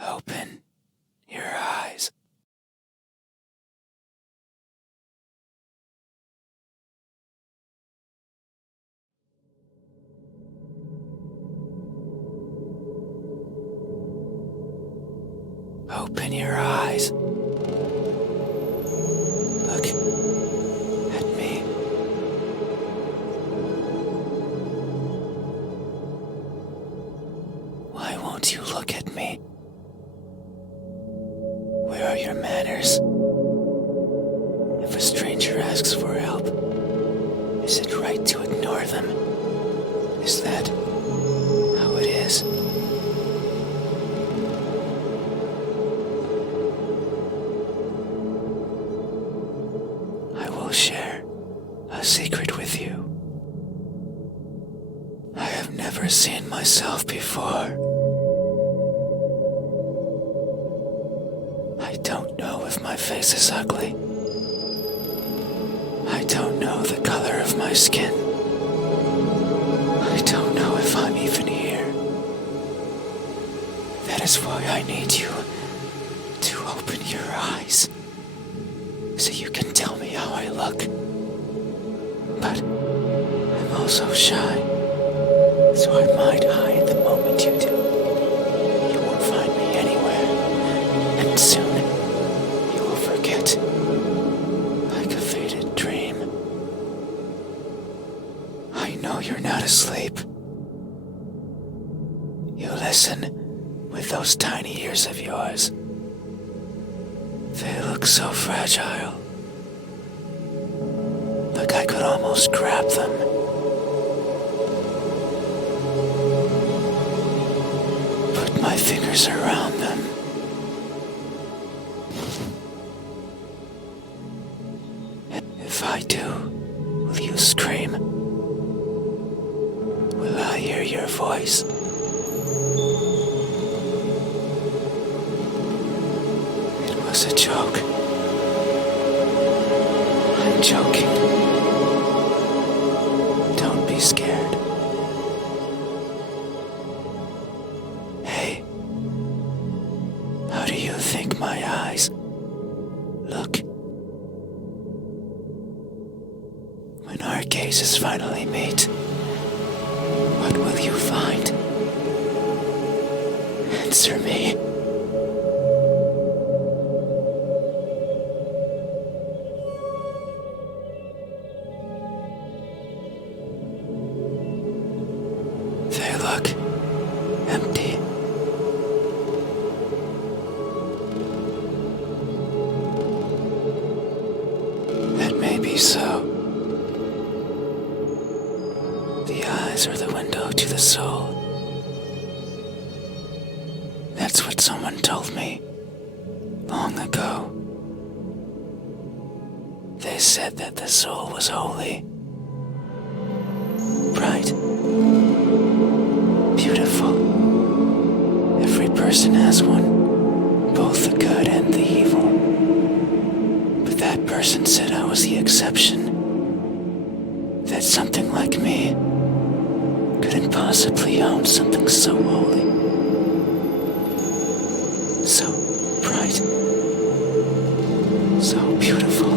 Open your eyes. Open your eyes. Look at me. Why won't you look at me? Where are your manners? If a stranger asks for help, is it right to ignore them? Is that how it is? I will share a secret with you. I have never seen myself before. I don't know if my face is ugly. I don't know the color of my skin. I don't know if I'm even here. That is why I need you to open your eyes, so you can tell me how I look. But I'm also shy, so I might hide the moment you do. You won't find me anywhere, and soon you will forget, like a faded dream. I know you're not asleep. You listen with those tiny ears of yours. They look so fragile. Like I could almost grab them. Put my fingers around them. If I do, will you scream? Will I hear your voice? It was a joke. I'm joking. Don't be scared. Hey, how do you think my eyes look? When our gazes finally meet, what will you find? Answer me. They look empty. That may be so. The eyes are the window to the soul. That's what someone told me long ago. They said that the soul was holy, bright, beautiful. Every person has one, both the good and the evil. But that person said I was the exception. That something like me couldn't possibly own something so holy, so bright, so beautiful.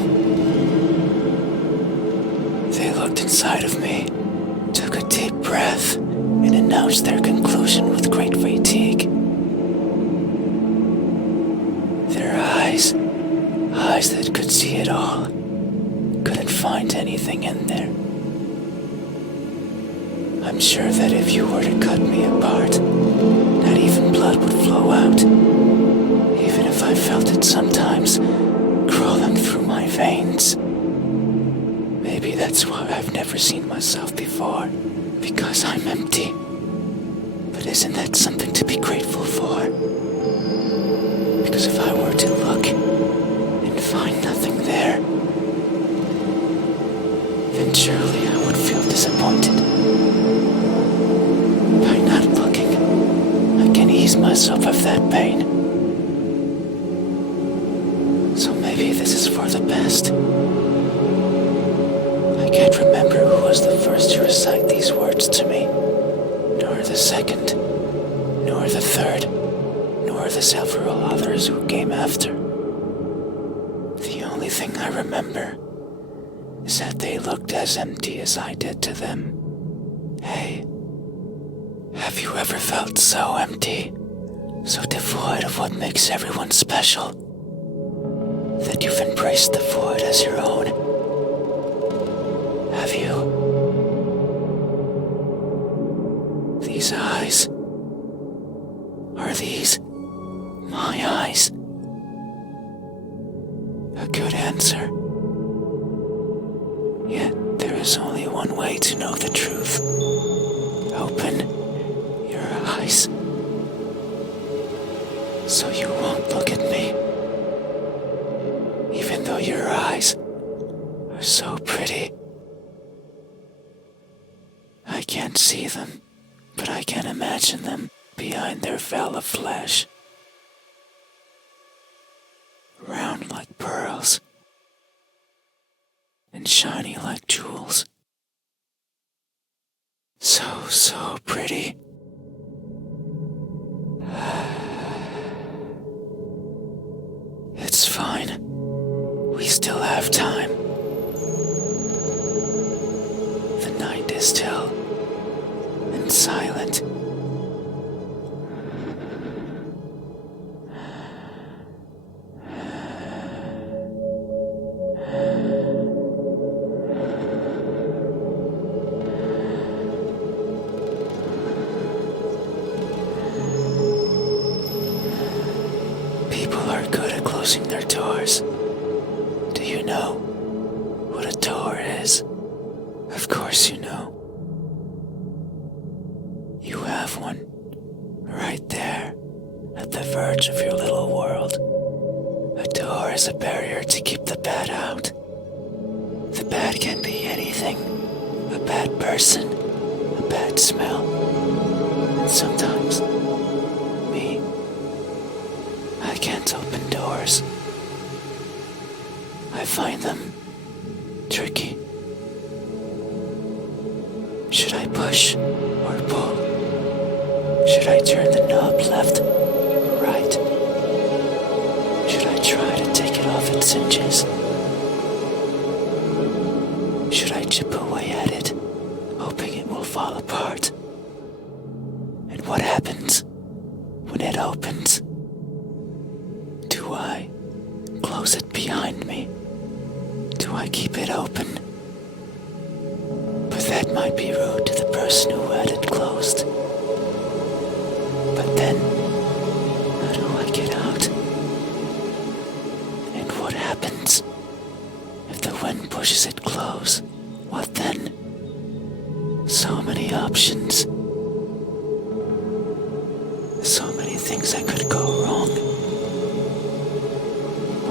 They looked inside of me, took a deep breath, and announced their conclusion with great fatigue. Their eyes that could see it all, couldn't find anything in there. I'm sure that if you were to cut me apart, not even blood would flow out, even if I felt it sometimes crawling through my veins. Maybe that's why I've never seen myself before, because I'm empty. But isn't that something to be grateful for? Because if I were to look and find nothing there, then surely I would feel disappointed. By not looking, I can ease myself of that pain. So maybe this is for the best. I can't remember who was the first to recite these words to me, nor the second, nor the third, nor the several others who came after. The only thing I remember is that they looked as empty as I did to them. Hey, have you ever felt so empty, so devoid of what makes everyone special, that you've embraced the void as your own? Have you? These eyes, are these my eyes? A good answer. Yet there is only one way to know the truth. Open your eyes, so you won't look at me, even though your eyes are so pretty. I can't see them, but I can imagine them behind their veil of flesh. Round like pearls, and shiny like jewels. So pretty. It's fine. We still have time. The night is still and silent. People are good at closing their doors. Do you know what a door is? Of course you know. You have one, right there, at the verge of your little world. A door is a barrier to keep the bad out. The bad can be anything. A bad person, a bad smell, and sometimes, me. I can't open doors. I find them tricky. Should I push or pull? Should I turn the knob left or right? Should I try to take it off its hinges? Should I chip away at it, hoping it will fall apart? And what happens when it opens? Do I close it behind me? Do I keep it open? But that might be rude to the person who had it closed. But then, how do I get out? And what happens if the wind pushes it close? What then? So many options. So many things that could go wrong.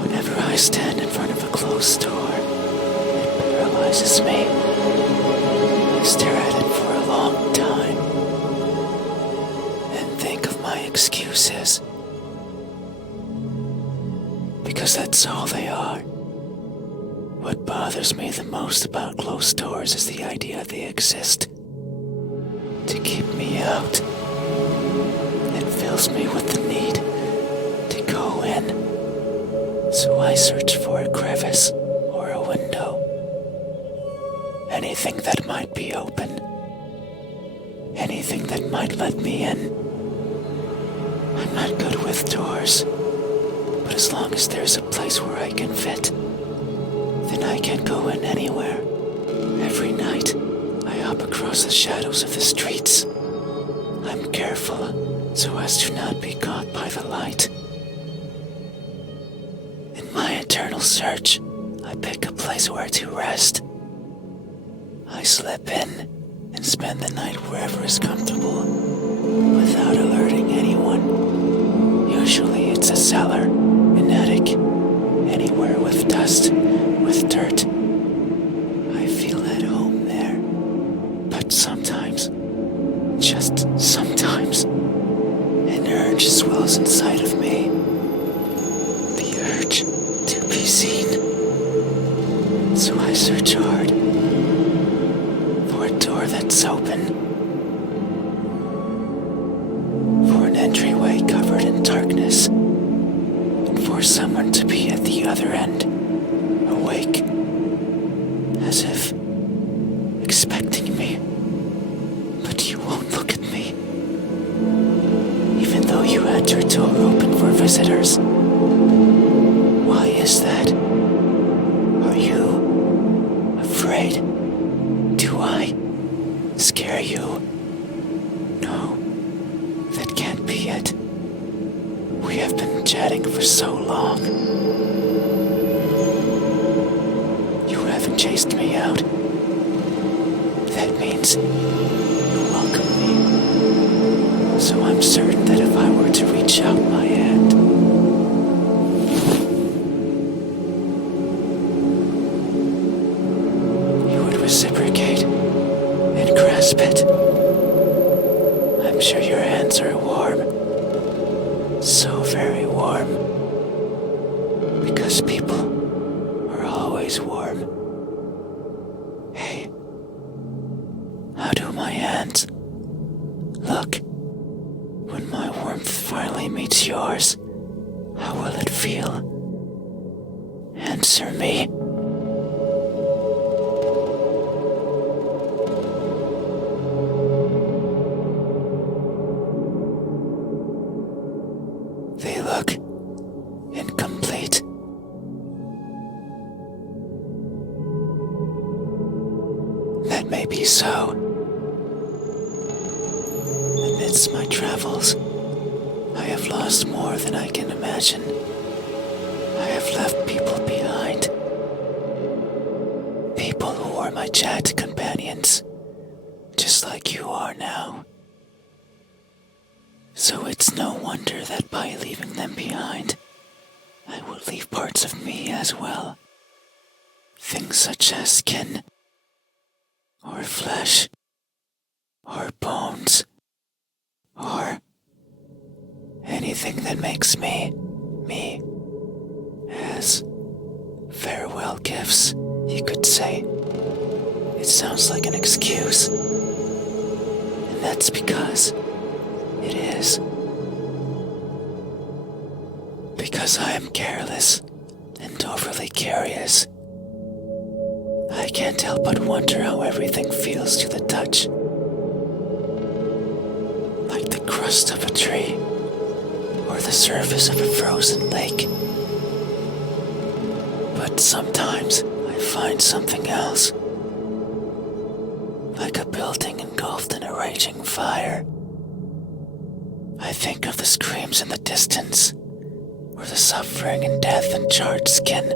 Whenever I stand in front of a closed door, it paralyzes me. I stare at it for a long time and think of my excuses. Because that's all they are. What bothers me the most about closed doors is the idea they exist to keep me out. It fills me with the need to go in. So I search for a crevice or a window. Anything that might be open. Anything that might let me in. I'm not good with doors, but as long as there's a place where I can fit, then I can go in anywhere. Every night, I hop across the shadows of the streets. I'm careful so as to not be caught by the light. In my eternal search, I pick a place where to rest. I slip in and spend the night wherever is comfortable, without alerting anyone. Usually it's a cellar, an attic, anywhere with dust, with dirt. I feel at home there. But sometimes, just sometimes, an urge swells inside of me. The urge to be seen. So I search hard for a door that's open, for an entryway covered in darkness. is, and for someone to be at the other end, awake, as if expecting me, but you won't look at me, even though you had your door open for visitors. Why is that? Are you afraid? Do I scare you? No, that can't be it. We have been chatting for so long. You haven't chased me out. That means you welcome me. So I'm certain that if I were to reach out my hand, you would reciprocate and grasp it. I'm sure your hands are warm. So very warm. Because people are always warm. Hey, how do my hands look? When my warmth finally meets yours, how will it feel? Answer me. They look incomplete. That may be so. Amidst my travels, I have lost more than I can imagine. I have left people behind. People who were my chat companions, just like you are now. So it's no wonder that by leaving them behind, I will leave parts of me as well. Things such as skin, or flesh, or bones, or anything that makes me, as farewell gifts, you could say. It sounds like an excuse, and that's because it is. Because I am careless and overly curious. I can't help but wonder how everything feels to the touch. Like the crust of a tree, or the surface of a frozen lake. But sometimes I find something else. Like a building engulfed in a raging fire. I think of the screams in the distance, or the suffering and death and charred skin,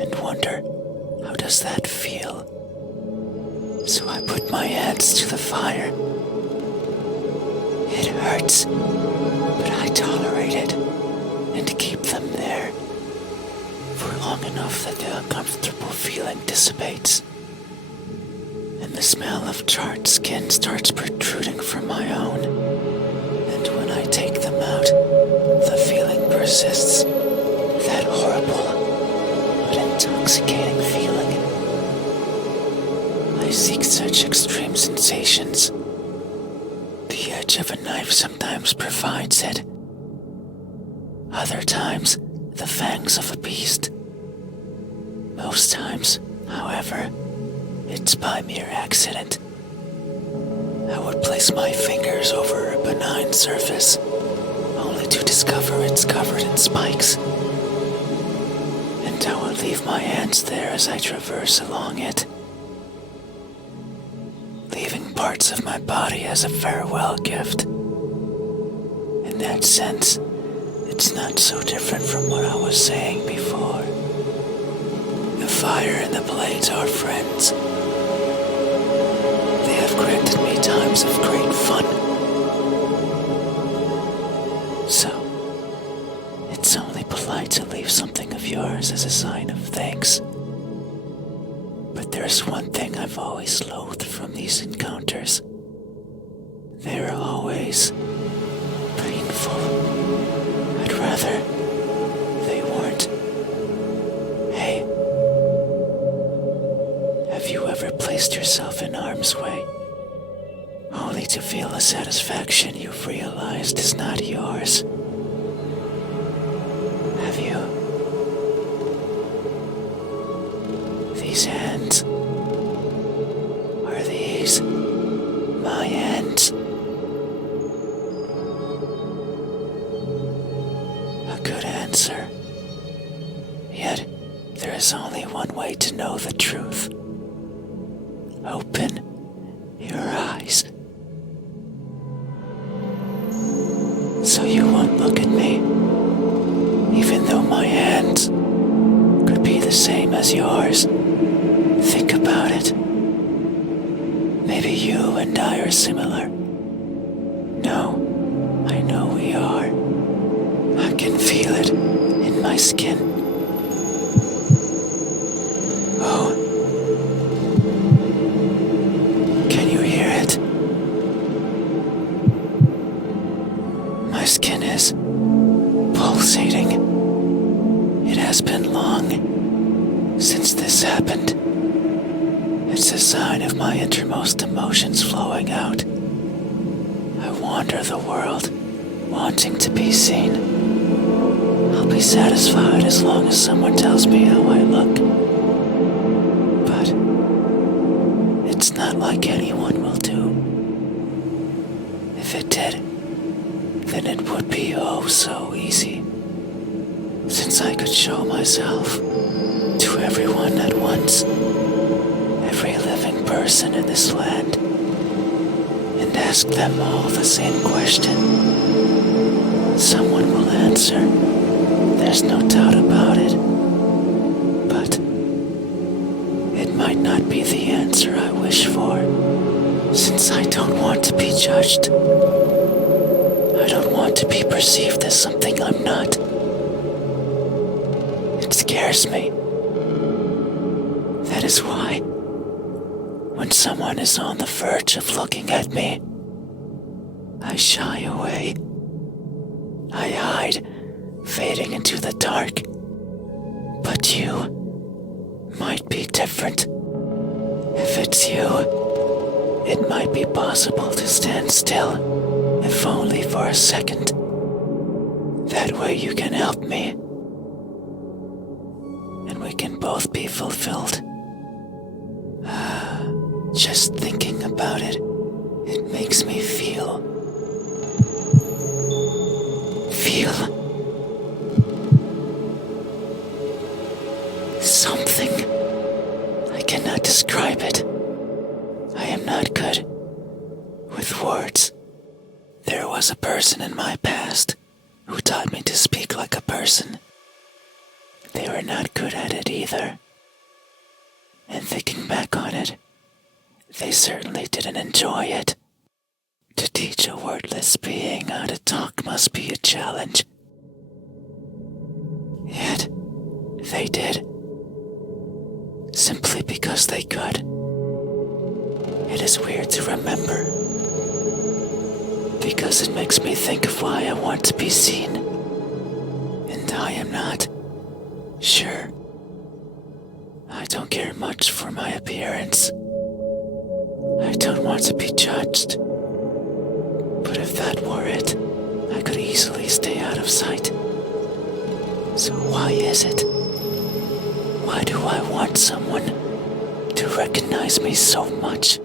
and wonder, how does that feel? So I put my hands to the fire. It hurts, but I tolerate it, and keep them there, for long enough that the uncomfortable feeling dissipates, and the smell of charred skin starts protruding from my own. And when I take them out, the feeling persists, that horrible but intoxicating feeling. I seek such extreme sensations. The edge of a knife sometimes provides it. Other times, the fangs of a beast. Most times, however, it's by mere accident. I would place my fingers over a benign surface, only to discover it's covered in spikes. And I would leave my hands there as I traverse along it, leaving parts of my body as a farewell gift. In that sense, it's not so different from what I was saying before. The fire and the blades are friends. They have granted me times of great fun. So, it's only polite to leave something of yours as a sign of thanks. But there's one thing I've always loathed from these encounters. They're always painful. I'd rather they weren't. Hey, have you ever placed yourself in harm's way, only to feel a satisfaction you've realized is not yours? these hands? Are these my hands? A good answer. Yet, there is only one way to know the truth. Open your eyes. So you won't look at me, even though my hands could be the same as yours. Think about it. Maybe you and I are similar. No, I know we are. I can feel it in my skin. Oh, can you hear it? My skin is pulsating. It has been long since this happened. It's a sign of my innermost emotions flowing out. I wander the world, wanting to be seen. I'll be satisfied as long as someone tells me how I look. But it's not like anyone will do. If it did, then it would be oh so easy. Since I could show myself to everyone at once, every living person in this land, and ask them all the same question. Someone will answer, there's no doubt about it. But it might not be the answer I wish for, since I don't want to be judged. I don't want to be perceived as something I'm not. It scares me. That is why, when someone is on the verge of looking at me, I shy away. I hide, fading into the dark. But you might be different. If it's you, it might be possible to stand still, if only for a second. That way you can help me, and we can both be fulfilled. Just thinking about it, it makes me feel something. I cannot describe it. I am not good with words. There was a person in my past who taught me to speak like a person. They were not good at it either. And thinking back on it, they certainly didn't enjoy it. To teach a wordless being how to talk must be a challenge. Yet, they did. Simply because they could. It is weird to remember, because it makes me think of why I want to be seen. And I am not sure. I don't care much for my appearance. I don't want to be judged. But if that were it, I could easily stay out of sight. So why is it? Why do I want someone to recognize me so much?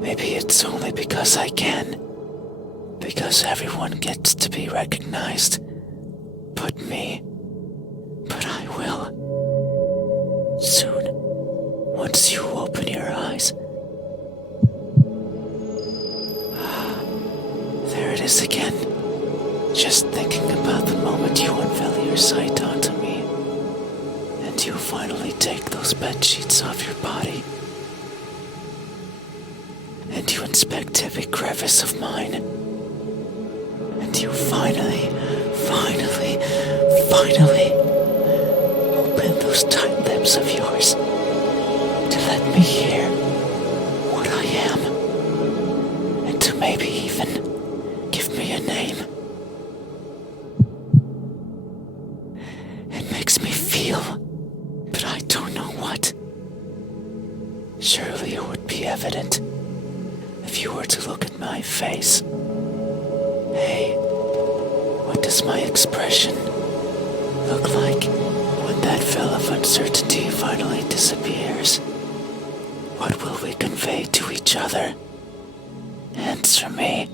Maybe it's only because I can. Because everyone gets to be recognized. But me. But I will. Soon. Once you open your eyes. There it is again. Just thinking about the moment you unveil your sight onto me. And you finally take those bed sheets off your body. And you inspect every crevice of mine. And you finally open those tight lips of yours to let me hear what I am. And to maybe even give me a name. It makes me feel, but I don't know what. Surely it would be evident if you were to look at my face. Hey, what does my expression look like when when that veil of uncertainty finally disappears, what will we convey to each other? Answer me.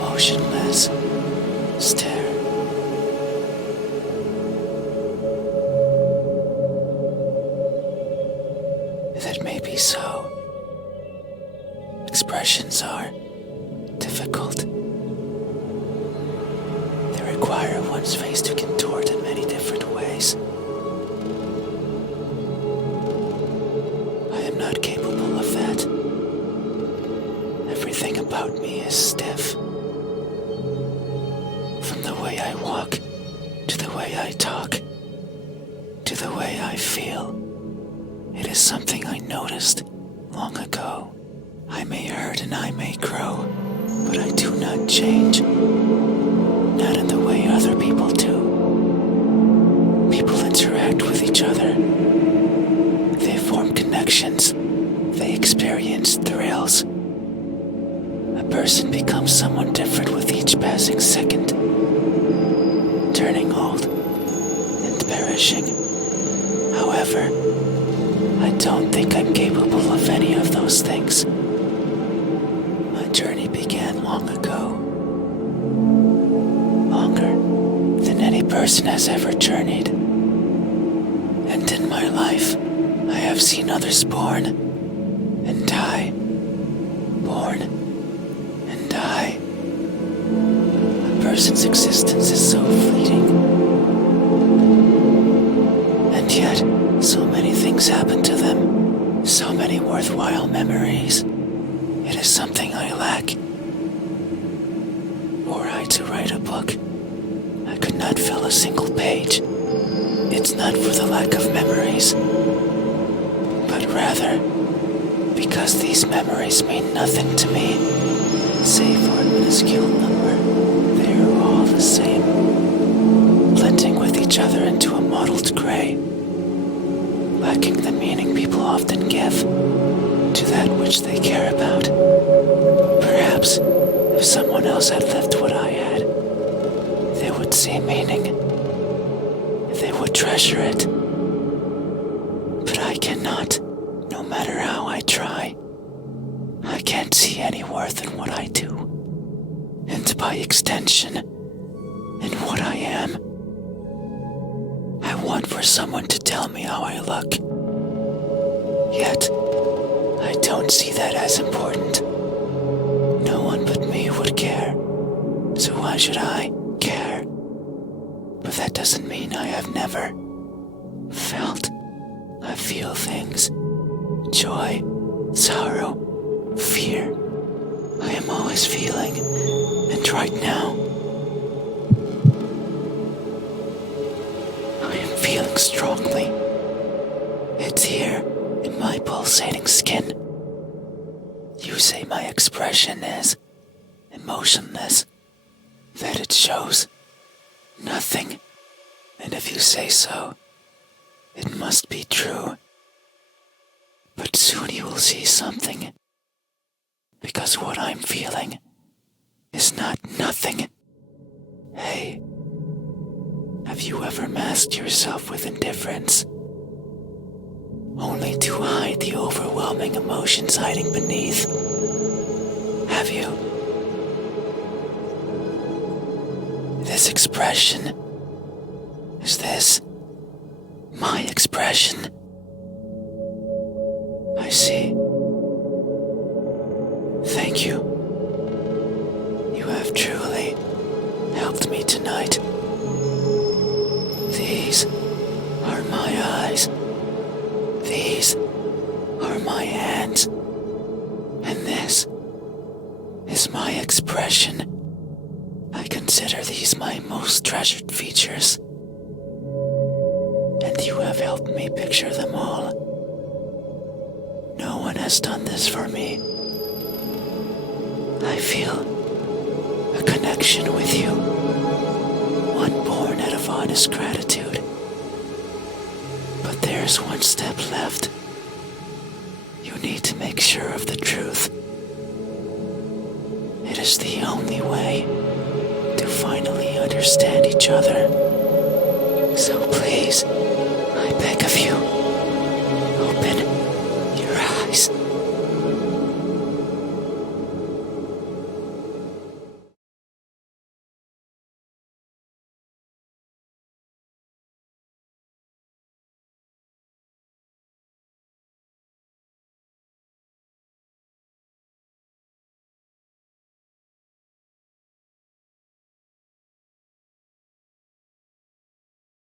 Motionless stare. That may be so. Expressions are difficult. They require one's face to contort in many different ways. I am not capable of that. Everything about me is stiff. From the way I walk, to the way I talk, to the way I feel. It is something I noticed long ago. I may hurt and I may grow, but I do not change. Not in the way other people do. People interact with each other. They form connections. They experience thrills. A person becomes someone different with each passing second, turning old and perishing. However, I don't think I'm capable of any of those things. My journey began long ago. Longer than any person has ever journeyed. And in my life, I have seen others born and die. Born and die. A person's existence is so fleeting. And yet, so many things happen to them. So many worthwhile memories. It is something I lack. Were I to write a book, I could not fill a single page. It's not for the lack of memories, but rather because these memories mean nothing to me, save for a minuscule number. They are all the same, blending with each other into a mottled gray, lacking the meaning people often give to that which they care about. Perhaps if someone else had lived what I had, they would see meaning. They would treasure it. But I cannot, no matter how I try. I can't see any worth in what I do. And by extension, in what I am. I want for someone to tell me how I look. Yet, I don't see that as important. No one but me would care. So why should I care? But that doesn't mean I have never felt. I feel things. Joy, sorrow, fear. I am always feeling. And right now, I am feeling strongly. It's here in my pulsating skin. You say my expression is emotionless, that it shows nothing. And if you say so, it must be true. But soon you will see something. Because what I'm feeling is not nothing. Hey, have you ever masked yourself with indifference? Only to hide the overwhelming emotions hiding beneath? Have you? This expression, is this my expression? I see. Thank you. You have truly helped me tonight. These are my eyes. These are my hands. And this is my expression. I consider consider these my most treasured features, and you have helped me picture them all. No one has done this for me. I feel a connection with you, one born out of honest gratitude. But there's one step left. You need to make sure of the truth. It is the only way to finally understand each other. So please,